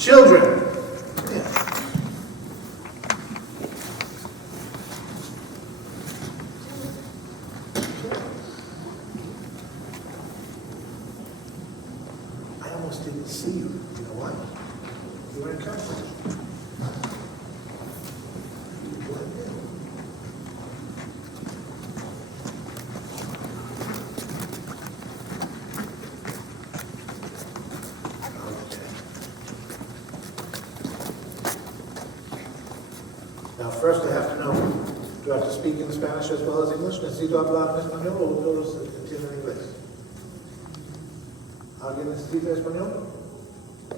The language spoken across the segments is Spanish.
Children. Yeah. I almost didn't see you. You know why? You were in conflict. Now, first I have to know, do I have to speak in Spanish as well as English? ¿Necesito hablar en español o todos entienden inglés? ¿Alguien necesita español?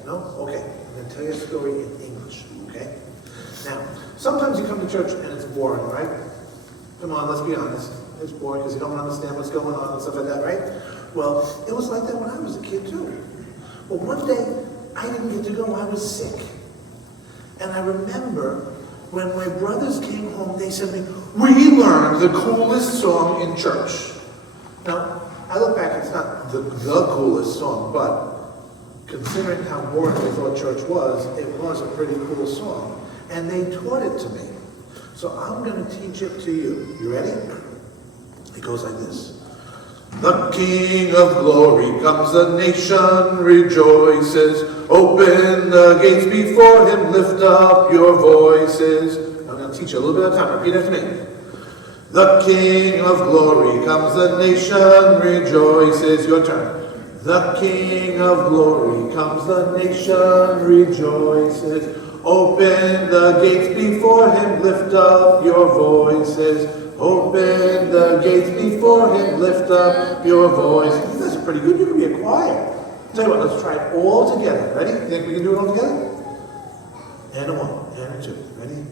No? Okay. I'm going to tell you a story in English, okay? Now, sometimes you come to church and it's boring, right? Come on, let's be honest. It's boring because you don't understand what's going on and stuff like that, right? Well, it was like that when I was a kid too. But one day, I didn't get to go. I was sick. And I remember when my brothers came home, they said to me, "We learned the coolest song in church." Now, I look back, it's not the coolest song, but considering how boring they thought church was, it was a pretty cool song. And they taught it to me. So I'm going to teach it to you. You ready? It goes like this. The King of Glory comes, the nation rejoices. Open the gates before him, lift up your voices. I'm going to teach you a little bit of time. Repeat after me. The King of Glory comes, the nation rejoices. Your turn. The King of Glory comes, the nation rejoices. Open the gates before him, lift up your voices. Open the gates before him, lift up your voice. You guys are pretty good. You can be a choir. Tell you what, let's try it all together. Ready? Think we can do it all together? And a one, and a two. Ready?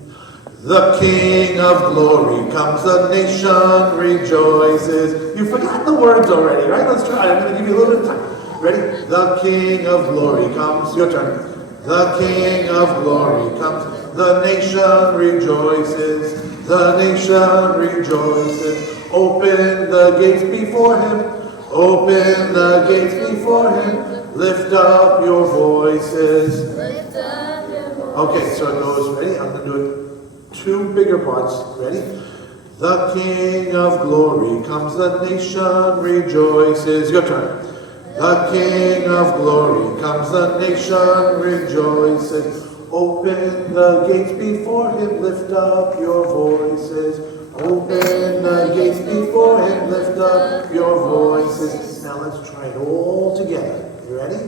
The King of Glory comes, the nation rejoices. You've forgotten the words already, right? Let's try it. I'm going to give you a little bit of time. Ready? The King of Glory comes. Your turn. The King of Glory comes. The nation rejoices. The nation rejoices. Open the gates before him. Open the gates before him. Lift up your voices. Lift up your voices. Okay, so it goes, ready? I'm going to do it two bigger parts. Ready? The King of Glory comes. The nation rejoices. Your turn. The King of Glory comes. The nation rejoices. Open the gates before him, lift up your voices. Open the gates before him, lift up your voices. Now let's try it all together. You ready?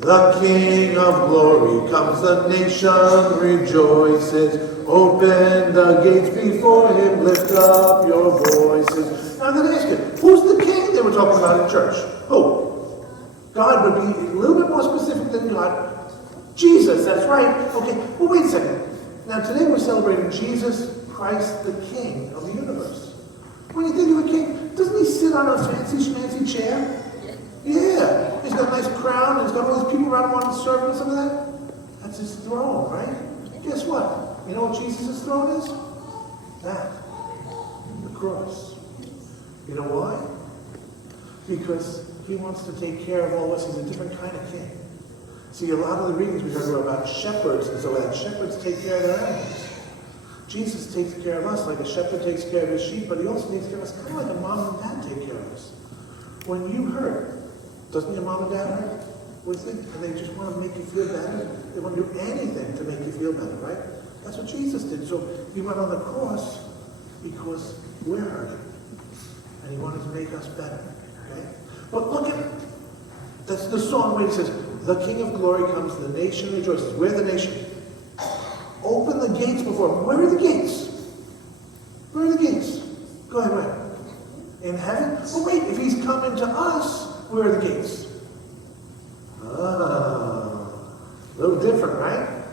The King of Glory comes, the nation rejoices. Open the gates before him, lift up your voices. Now I'm going to ask you, who's the king they were talking about in church? Who? God would be a little bit more specific than God. Jesus, that's right. Okay, well, wait a second. Now, today we're celebrating Jesus Christ, the King of the universe. When you think of a king, doesn't he sit on a fancy schmancy chair? Yeah. He's got a nice crown, and he's got all these people around him wanting to serve him and some of that. That's his throne, right? Guess what? You know what Jesus' throne is? That. The cross. You know why? Because he wants to take care of all of us. He's a different kind of king. See, a lot of the readings we heard were about shepherds and so that. Shepherds take care of their animals. Jesus takes care of us like a shepherd takes care of his sheep, but he also takes care of us kind of like a mom and dad take care of us. When you hurt, doesn't your mom and dad hurt with it? And they just want to make you feel better. They want to do anything to make you feel better, right? That's what Jesus did. So he went on the cross because we're hurting. And he wanted to make us better. Okay? But look at it. That's the song where he says, the King of Glory comes, the nation rejoices. We're the nation. Open the gates before him. Where are the gates? Where are the gates? Go ahead, where? In heaven? Oh wait, if he's coming to us, where are the gates? Ah, a little different, right?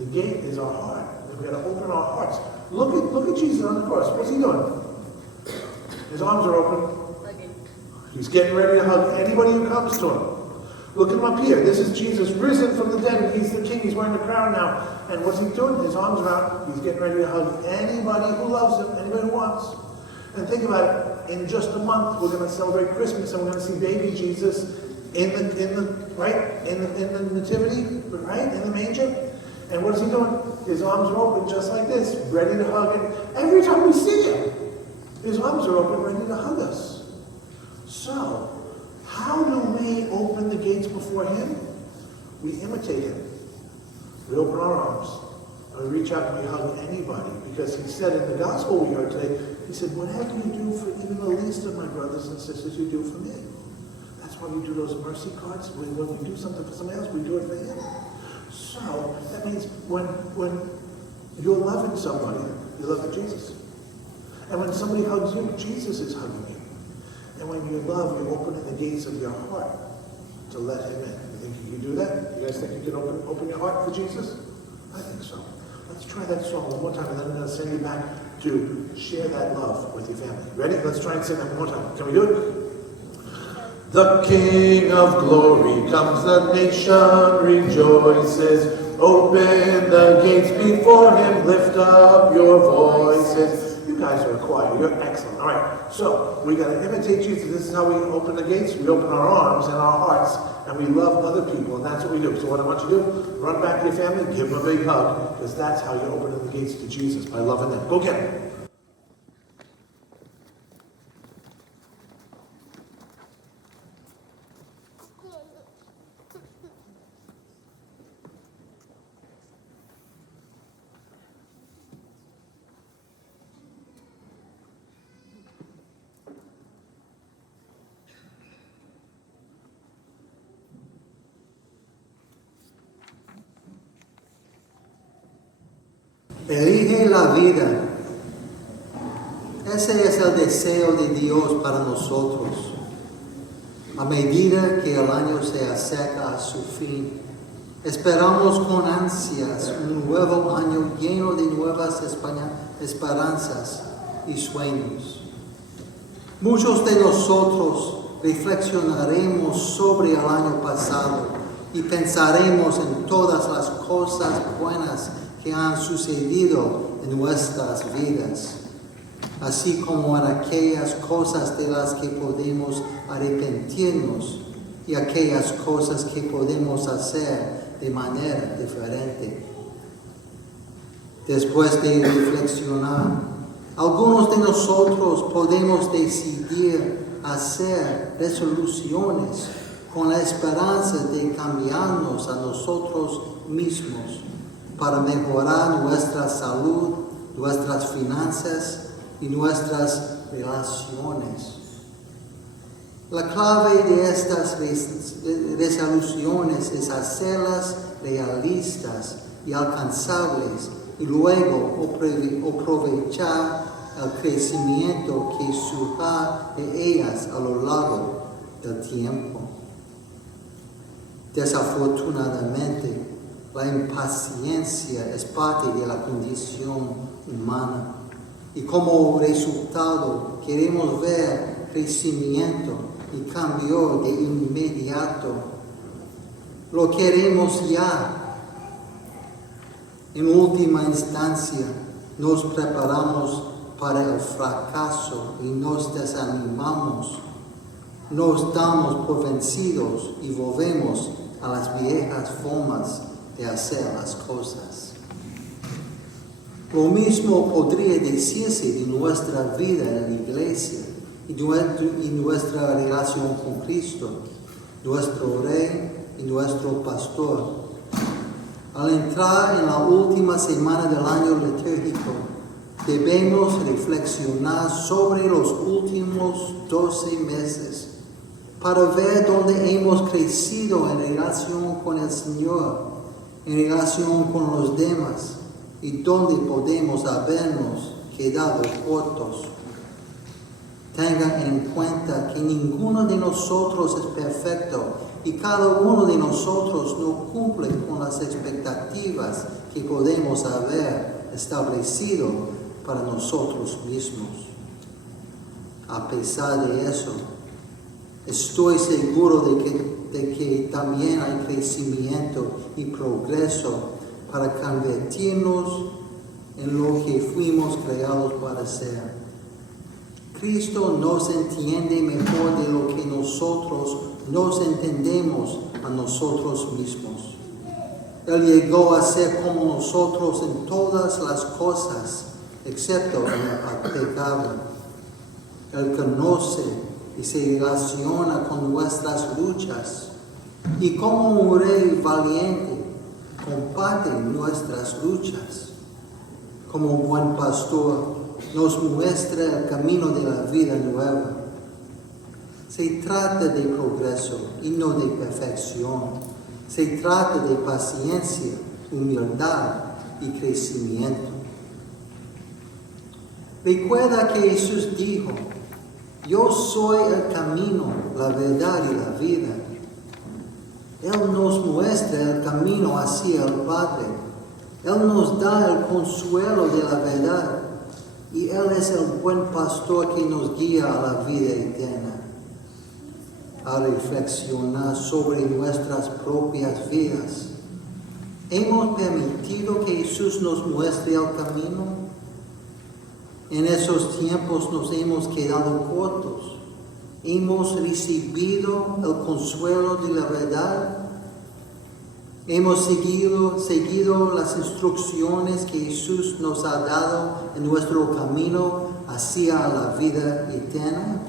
The gate is our heart. We've got to open our hearts. Look at Jesus on the cross. What's he doing? His arms are open. He's getting ready to hug anybody who comes to him. Look at him up here. This is Jesus risen from the dead, and he's the king. He's wearing the crown now. And what's he doing? His arms are out. He's getting ready to hug anybody who loves him, anybody who wants. And think about it. In just a month, we're going to celebrate Christmas, and we're going to see baby Jesus in the nativity, right, in the manger. And what is he doing? His arms are open just like this, ready to hug. And every time we see him, his arms are open, ready to hug us. So, how do we open the gates before him? We imitate him. We open our arms. And we reach out and we hug anybody. Because he said in the gospel we heard today, he said, whatever you do for even the least of my brothers and sisters, you do for me. That's why we do those mercy cards. When we do something for somebody else, we do it for him. So, that means when you're loving somebody, you're loving Jesus. And when somebody hugs you, Jesus is hugging you. And when you love, you're opening the gates of your heart to let him in. You think you can do that? You guys think you can open your heart for Jesus? I think so. Let's try that song one more time, and then I'm going to send you back to share that love with your family. Ready? Let's try and sing that one more time. Can we do it? The King of glory comes, the nation rejoices. Open the gates before him, lift up your voices. You guys are quiet. You're excellent. All right. So we got to imitate Jesus. This is how we open the gates. We open our arms and our hearts, and we love other people, and that's what we do. So what I want you to do, run back to your family, give them a big hug, because that's how you open the gates to Jesus, by loving them. Go get them. Elige la vida. Ese es el deseo de Dios para nosotros. A medida que el año se acerca a su fin, esperamos con ansias un nuevo año lleno de nuevas esperanzas y sueños. Muchos de nosotros reflexionaremos sobre el año pasado y pensaremos en todas las cosas buenas que han sucedido en nuestras vidas, así como en aquellas cosas de las que podemos arrepentirnos y aquellas cosas que podemos hacer de manera diferente. Después de reflexionar, algunos de nosotros podemos decidir hacer resoluciones con la esperanza de cambiarnos a nosotros mismos para mejorar nuestra salud, nuestras finanzas y nuestras relaciones. La clave de estas resoluciones es hacerlas realistas y alcanzables y luego aprovechar el crecimiento que surja de ellas a lo largo del tiempo. Desafortunadamente, la impaciencia es parte de la condición humana y como resultado queremos ver crecimiento y cambio de inmediato. Lo queremos ya. En última instancia, nos preparamos para el fracaso y nos desanimamos. Nos damos por vencidos y volvemos a las viejas formas de hacer las cosas. Lo mismo podría decirse de nuestra vida en la iglesia y nuestra relación con Cristo, nuestro Rey y nuestro Pastor. Al entrar en la última semana del año litúrgico, debemos reflexionar sobre los últimos 12 meses para ver dónde hemos crecido en relación con el Señor, en relación con los demás, y dónde podemos habernos quedado cortos. Tengan en cuenta que ninguno de nosotros es perfecto y cada uno de nosotros no cumple con las expectativas que podemos haber establecido para nosotros mismos. A pesar de eso, estoy seguro de que también hay crecimiento y progreso para convertirnos en lo que fuimos creados para ser. Cristo nos entiende mejor de lo que nosotros nos entendemos a nosotros mismos. Él llegó a ser como nosotros en todas las cosas, excepto en el pecado. Él conoce y se relaciona con nuestras luchas. Y como un rey valiente, comparte nuestras luchas. Como un buen pastor, nos muestra el camino de la vida nueva. Se trata de progreso y no de perfección. Se trata de paciencia, humildad y crecimiento. Recuerda que Jesús dijo, yo soy el camino, la verdad y la vida. Él nos muestra el camino hacia el Padre. Él nos da el consuelo de la verdad. Y Él es el buen pastor que nos guía a la vida eterna. A reflexionar sobre nuestras propias vidas. ¿Hemos permitido que Jesús nos muestre el camino? En esos tiempos nos hemos quedado cortos. ¿Hemos recibido el consuelo de la verdad? ¿Hemos seguido las instrucciones que Jesús nos ha dado en nuestro camino hacia la vida eterna?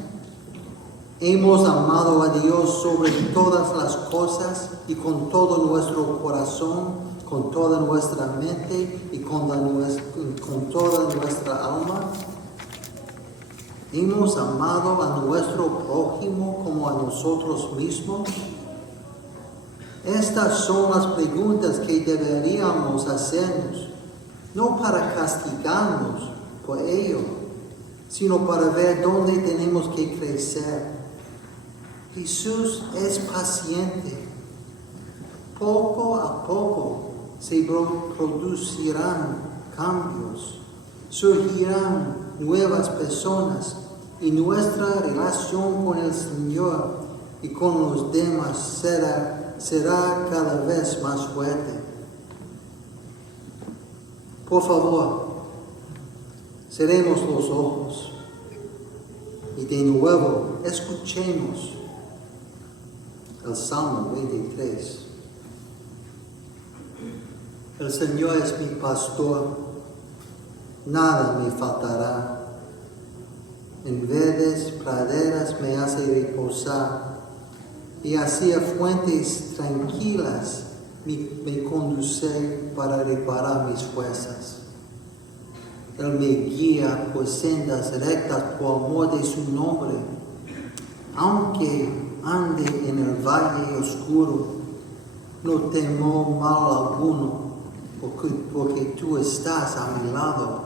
¿Hemos amado a Dios sobre todas las cosas y con todo nuestro corazón, con toda nuestra mente y con toda nuestra alma? ¿Hemos amado a nuestro prójimo como a nosotros mismos? Estas son las preguntas que deberíamos hacernos, no para castigarnos por ello, sino para ver dónde tenemos que crecer. Jesús es paciente. Poco a poco se producirán cambios, surgirán nuevas personas y nuestra relación con el Señor y con los demás será cada vez más fuerte. Por favor, cerremos los ojos y de nuevo escuchemos el Salmo 23. El Señor es mi pastor, nada me faltará. En verdes praderas me hace reposar y hacia fuentes tranquilas me conduce para reparar mis fuerzas. Él me guía por sendas rectas por amor de su nombre. Aunque ande en el valle oscuro, no temo mal alguno, porque tú estás a mi lado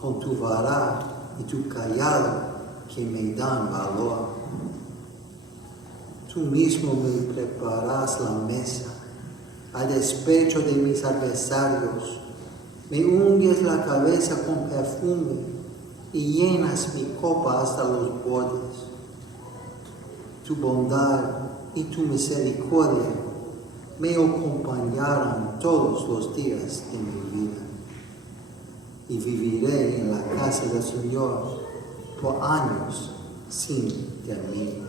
con tu vara y tu callado que me dan valor. Tú mismo me preparas la mesa a despecho de mis adversarios. Me unges la cabeza con perfume y llenas mi copa hasta los bordes. Tu bondad y tu misericordia me acompañarán todos los días de mi vida. Y viviré en la casa del Señor por años sin término.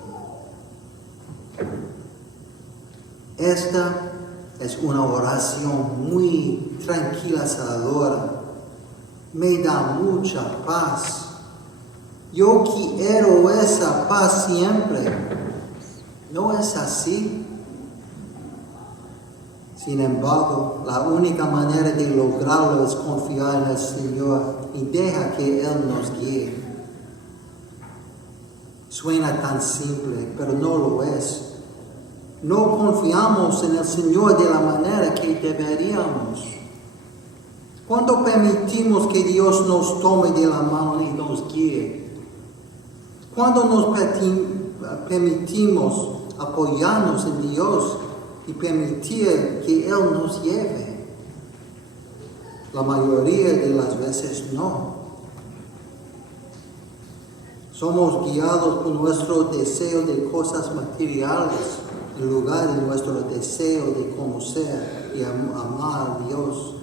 Esta es una oración muy tranquilizadora. Me da mucha paz. Yo quiero esa paz siempre. ¿No es así? Sin embargo, la única manera de lograrlo es confiar en el Señor y deja que Él nos guíe. Suena tan simple, pero no lo es. No confiamos en el Señor de la manera que deberíamos. Cuando permitimos que Dios nos tome de la mano y nos guíe, cuando nos permitimos apoyarnos en Dios y permitir que Él nos lleve, la mayoría de las veces no. Somos guiados por nuestro deseo de cosas materiales en lugar de nuestro deseo de conocer y amar a Dios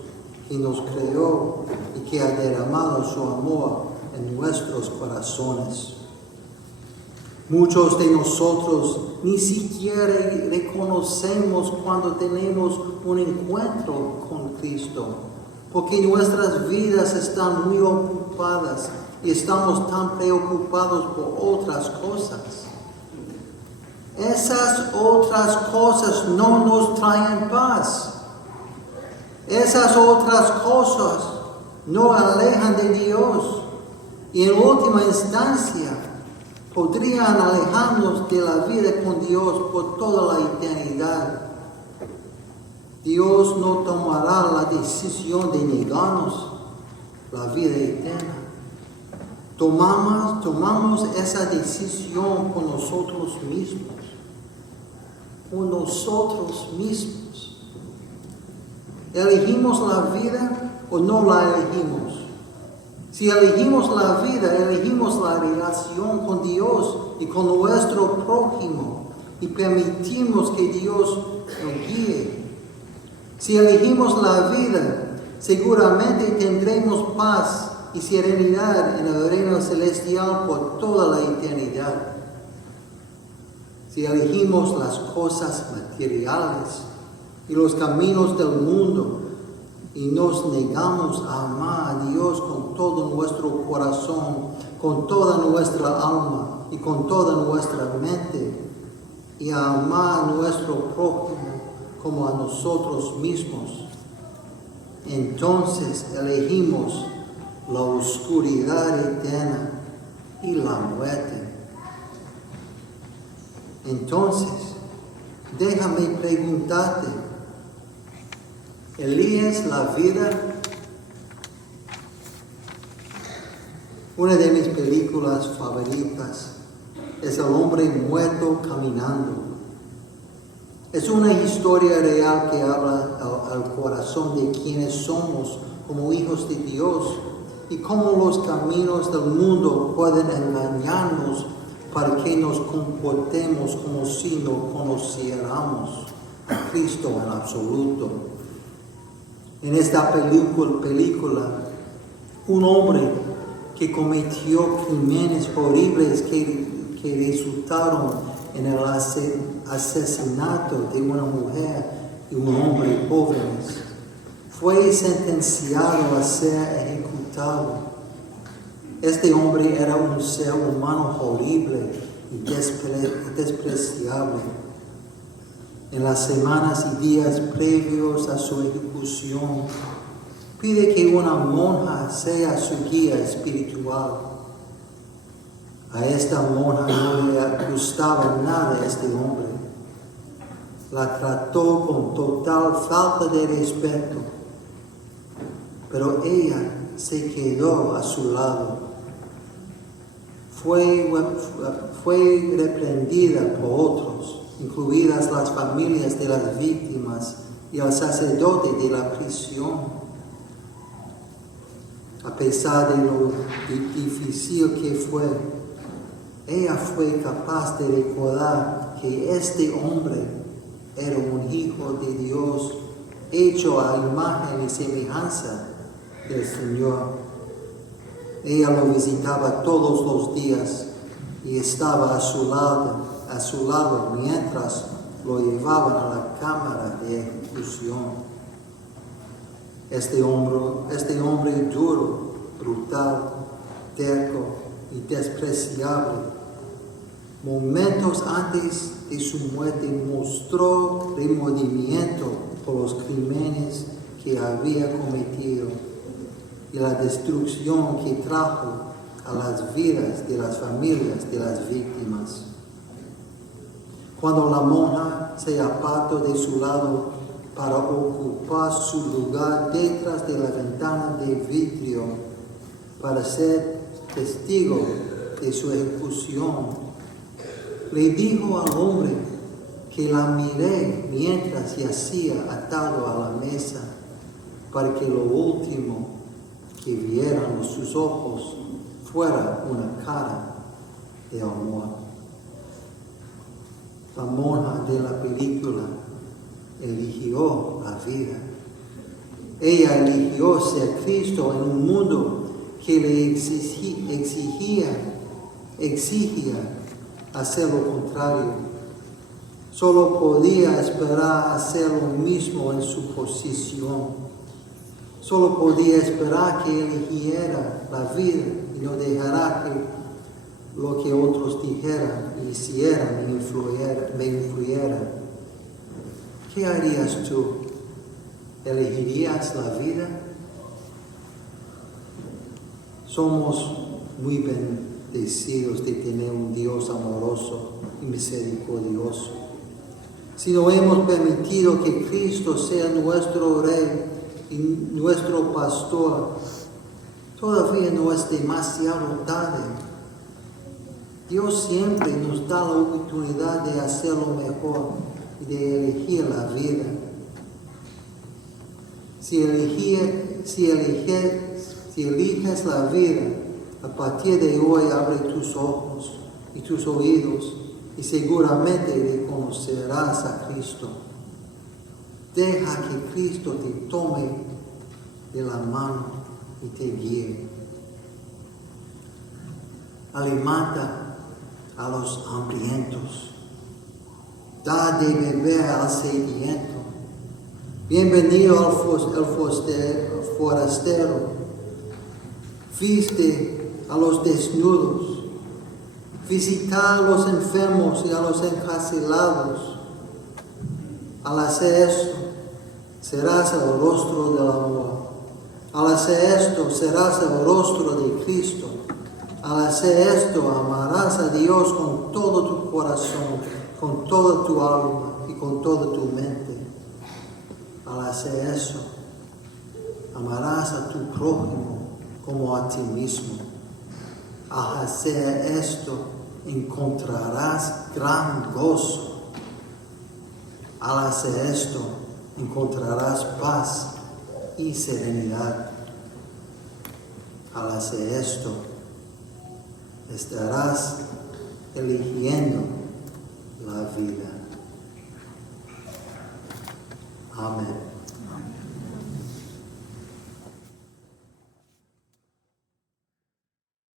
que nos creó y que ha derramado su amor en nuestros corazones. Muchos de nosotros ni siquiera reconocemos cuando tenemos un encuentro con Cristo, porque nuestras vidas están muy ocupadas y estamos tan preocupados por otras cosas. Esas otras cosas no nos traen paz. Esas otras cosas nos alejan de Dios y en última instancia podrían alejarnos de la vida con Dios por toda la eternidad. Dios no tomará la decisión de negarnos la vida eterna. Tomamos esa decisión por nosotros mismos. Por nosotros mismos. ¿Elegimos la vida o no la elegimos? Si elegimos la vida, elegimos la relación con Dios y con nuestro prójimo y permitimos que Dios nos guíe. Si elegimos la vida, seguramente tendremos paz y serenidad en el reino celestial por toda la eternidad. Si elegimos las cosas materiales y los caminos del mundo y nos negamos a amar a Dios con todo nuestro corazón, con toda nuestra alma y con toda nuestra mente, y a amar a nuestro prójimo como a nosotros mismos, entonces elegimos la oscuridad eterna y la muerte. Entonces, déjame preguntarte, ¿eliges la vida? Una de mis películas favoritas es El hombre muerto caminando. Es una historia real que habla al corazón de quienes somos como hijos de Dios y cómo los caminos del mundo pueden engañarnos para que nos comportemos como si no conociéramos a Cristo en absoluto. En esta película, un hombre que cometió crímenes horribles que resultaron en el asesinato de una mujer y un hombre jóvenes, fue sentenciado a ser ejecutado. Este hombre era un ser humano horrible y despreciable. En las semanas y días previos a su ejecución, pide que una monja sea su guía espiritual. A esta monja no le gustaba nada este hombre. La trató con total falta de respeto, pero ella se quedó a su lado. Fue reprendida por otros, incluidas las familias de las víctimas y el sacerdote de la prisión. A pesar de lo difícil que fue, ella fue capaz de recordar que este hombre era un hijo de Dios, hecho a imagen y semejanza del Señor. Ella lo visitaba todos los días y estaba a su lado mientras lo llevaban a la cámara de ejecución. Este hombre duro, brutal, terco y despreciable, momentos antes de su muerte mostró remordimiento por los crímenes que había cometido y la destrucción que trajo a las vidas de las familias de las víctimas. Cuando la monja se apartó de su lado para ocupar su lugar detrás de la ventana de vidrio para ser testigo de su ejecución, le dijo al hombre que la miré mientras yacía atado a la mesa, para que lo último que vieran sus ojos fuera una cara de amor. La monja de la película eligió la vida. Ella eligió ser Cristo en un mundo que le exigía hacer lo contrario. Solo podía esperar hacer lo mismo en su posición. Solo podía esperar que eligiera la vida y no dejara que lo que otros dijeran y hicieran me influyera. ¿Qué harías tú? ¿Elegirías la vida? Somos muy bendecidos de tener un Dios amoroso y misericordioso. Si no hemos permitido que Cristo sea nuestro Rey y nuestro Pastor, todavía no es demasiado tarde. Dios siempre nos da la oportunidad de hacerlo mejor y de elegir la vida. Si eliges la vida, a partir de hoy abre tus ojos y tus oídos y seguramente reconocerás a Cristo. Deja que Cristo te tome de la mano y te guíe. Alimenta a los hambrientos. Da de beber al sediento. Bienvenido al forastero. Viste a los desnudos. Visita a los enfermos y a los encarcelados. Al hacer esto, serás el rostro del amor. Al hacer esto, serás el rostro de Cristo. Al hacer esto, amarás a Dios con todo tu corazón, con toda tu alma y con toda tu mente. Al hacer eso, amarás a tu prójimo como a ti mismo. Al hacer esto, encontrarás gran gozo. Al hacer esto, encontrarás paz y serenidad. Al hacer esto, estarás eligiendo la vida. Amén.